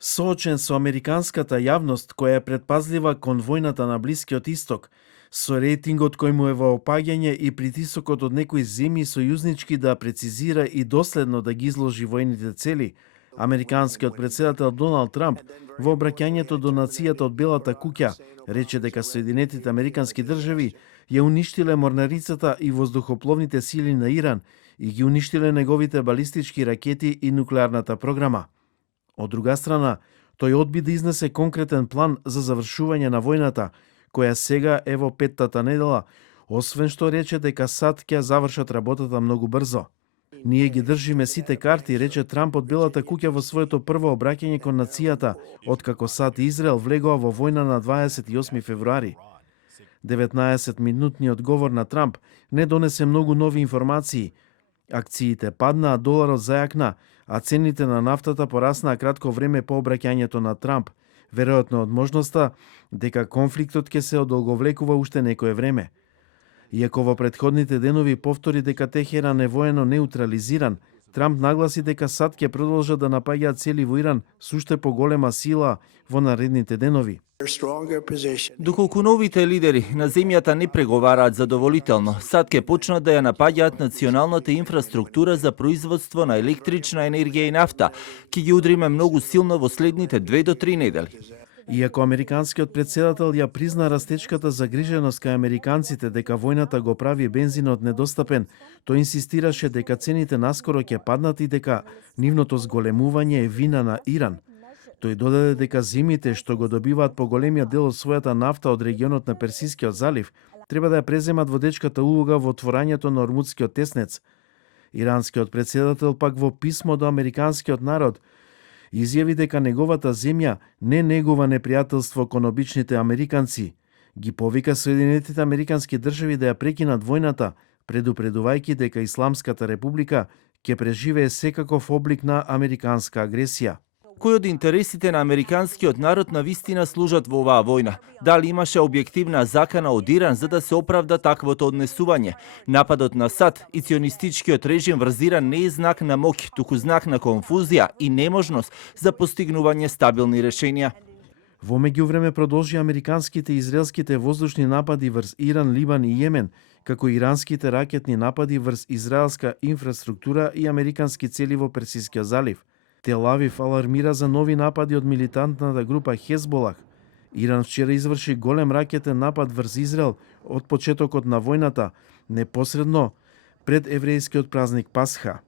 Соочен со американската јавност која е предпазлива кон војната на Блискиот Исток, со рейтингот кој му е во опаѓање и притисокот од некои земји сојузнички да прецизира и доследно да ги изложи војните цели, американскиот председател Доналд Трамп во обраќањето до нацијата од Белата куќа рече дека Соединетите Американски држави ја уништиле морнарицата и воздухопловните сили на Иран и ги уништиле неговите балистички ракети и нуклеарната програма. Од друга страна, тој одби да изнесе конкретен план за завршување на војната, која сега е во петтата недела, освен што рече дека САД ќе завршат работата многу брзо. Ние ги држиме сите карти, рече Трамп од Белата куќа во своето прво обраќање кон нацијата, откако САД и Израел влегоа во војна на 28 февруари. 19-минутниот говор на Трамп не донесе многу нови информации. Акциите паднаа, доларот зајакна, а цените на нафтата пораснаа кратко време по обраќањето на Трамп, веројатно од можноста дека конфликтот ќе се одолговлекува уште некое време. Иако во претходните денови повтори дека Техеран е воено неутрализиран, Трамп нагласи дека САД ќе продолжат да напаѓаат цели во Иран со уште поголема сила во наредните денови. Доколку новите лидери на земјата не преговараат задоволително, САД ќе почнат да ја напаѓаат националната инфраструктура за производство на електрична енергија и нафта, ќе ги удриме многу силно во следните 2 до 3 недели. Иако американскиот председател ја призна растечката загриженост кај американците дека војната го прави бензинот недостапен, тој инсистираше дека цените наскоро ќе паднат и дека нивното зголемување е вина на Иран. Тој додаде дека земјите што го добиваат поголемиот дел од својата нафта од регионот на Персискиот залив треба да ја преземат водечката улога во отворањето на Ормудскиот теснец. Иранскиот председател пак во писмо до американскиот народ изјави дека неговата земја не негува непријателство кон обичните американци. Ги повика Соединетите Американски држави да ја прекинат војната, предупредувајќи дека Исламската република ќе преживее секаков облик на американска агресија. Кој од интересите на американскиот народ на вистина служат во оваа војна? Дали имаше објективна закана од Иран за да се оправда таквото однесување? Нападот на САД и ционистичкиот режим врз Иран не е знак на моќ, туку знак на конфузија и неможност за постигнување стабилни решенија. Во меѓувреме продолжи американските и израелските воздушни напади врз Иран, Либан и Јемен, како иранските ракетни напади врз израелска инфраструктура и американски цели во Персискиот залив. Тел Авив алармира за нови напади од милитантната група Хезболах. Иран вчера изврши голем ракетен напад врз Израел од почетокот на војната, непосредно пред еврејскиот празник Пасха.